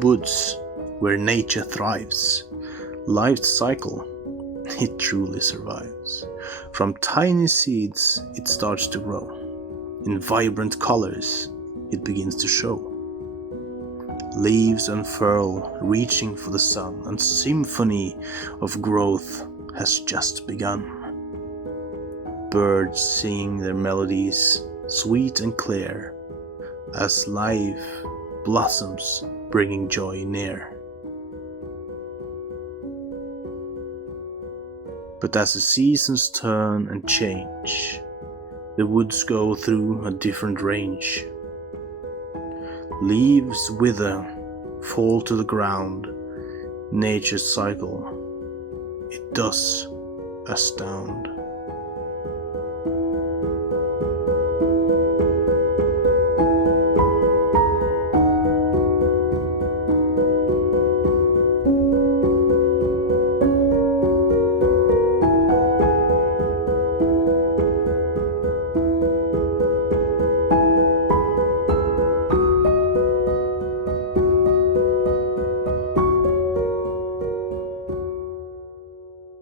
the woods, where nature thrives, life's cycle, it truly survives. From tiny seeds it starts to grow. In vibrant colors it begins to show. Leaves unfurl, reaching for the sun, and symphony of growth has just begun. Birds sing their melodies, sweet and clear, as life blossoms, bringing joy near. But as the seasons turn and change, the woods go through a different range. Leaves wither, fall to the ground. Nature's cycle, it does astound.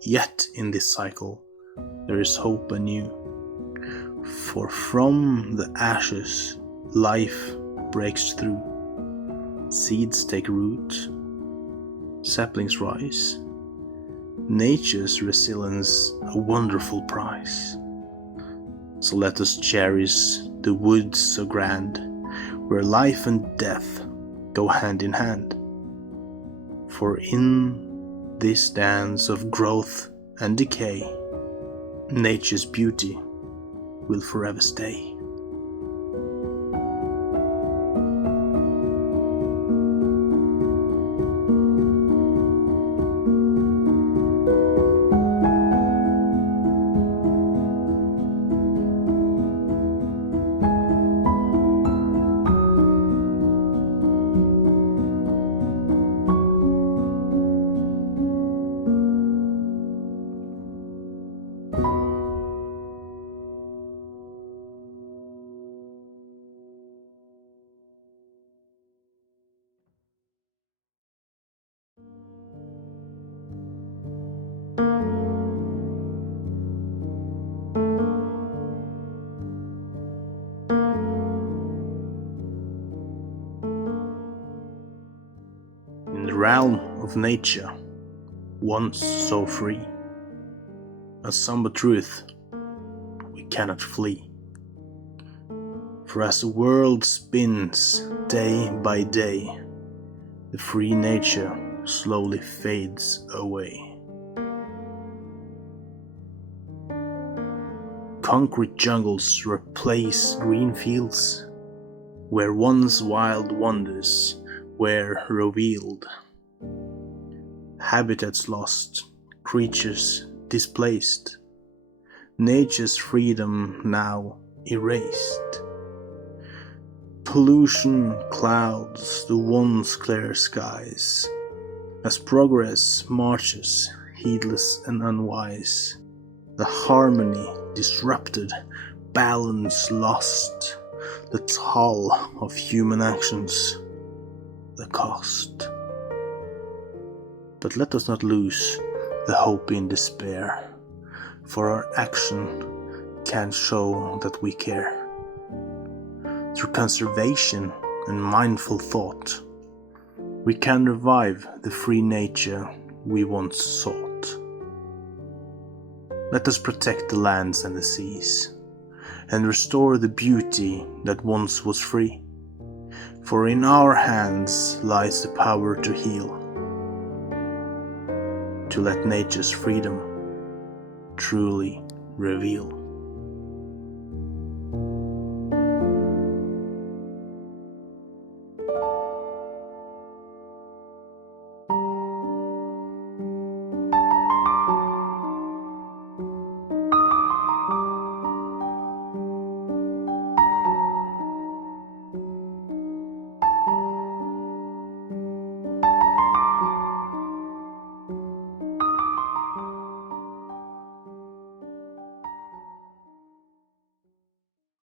Yet in this cycle there is hope anew, for from the ashes life breaks through. Seeds take root, saplings rise, nature's resilience a wonderful prize. So let us cherish the woods so grand, where life and death go hand in hand. For in this dance of growth and decay, nature's beauty will forever stay. In the realm of nature, once so free, a somber truth we cannot flee. For as the world spins day by day, the free nature slowly fades away. Concrete jungles replace green fields, where once wild wonders were revealed. Habitats lost, creatures displaced, nature's freedom now erased. Pollution clouds the once clear skies, as progress marches, heedless and unwise. The harmony disrupted, balance lost, the toll of human actions, the cost. But let us not lose the hope in despair, for our action can show that we care. Through conservation and mindful thought, we can revive the free nature we once sought. Let us protect the lands and the seas, and restore the beauty that once was free. For in our hands lies the power to heal, to let nature's freedom truly reveal.